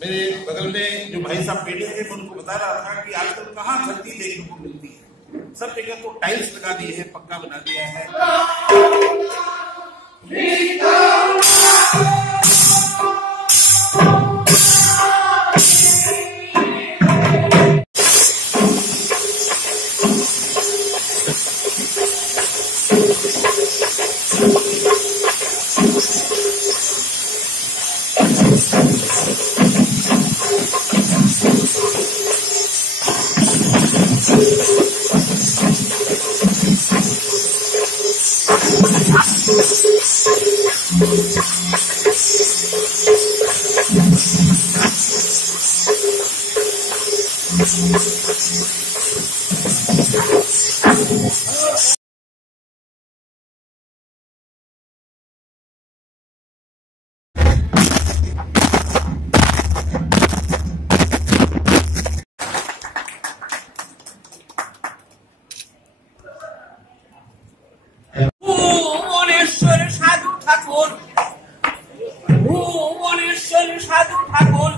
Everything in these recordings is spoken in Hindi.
मेरे बगल में जो भाई साहब बैठे थे उनको बता रहा था कि आजकल कहाँ धरती देखने को मिलती है, सब जगह तो टाइल्स लगा दिए हैं, पक्का बना दिया है। সাধু ঠাকুর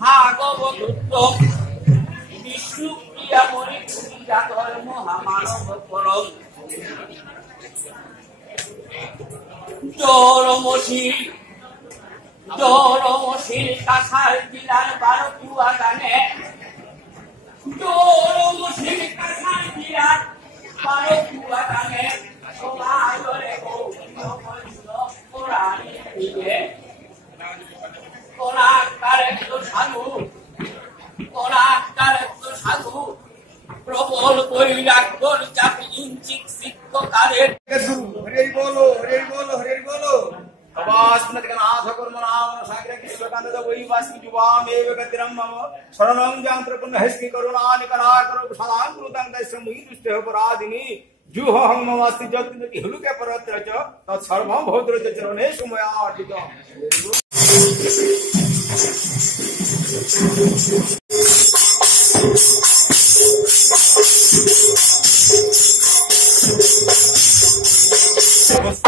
ভাগবত বিষ্ণু প্রিয়া মরি ধর্ম মানব পরম জরমশীল কাছার জেলার 12 কুয়া গানে জরমশীল কাছার জেলার 12 কুয়া গানে সবাই ধরে কোরআনি দিকে প্রবল বৈরাগ্যর জাতি ইঞ্চিক শিক্ষকারের হরে বলো হরে বলো হরে বলো নাথ কর্ম নাম সাগরে কৃষ্ণকান্ত বৈবাসী যুবাম এব গতিরম মম শরণং যান্ত্রপুণ্য হেস্মি করুণা নিকরা করো সদাং কৃতাং দস্য মুহি দুষ্টে পরাদিনী জুহ হং মমাস্তি জগতি হুলুকে পরত্র চ তৎ সর্বম ভৌদ্র চ চরণে সময়া অর্পিত। What's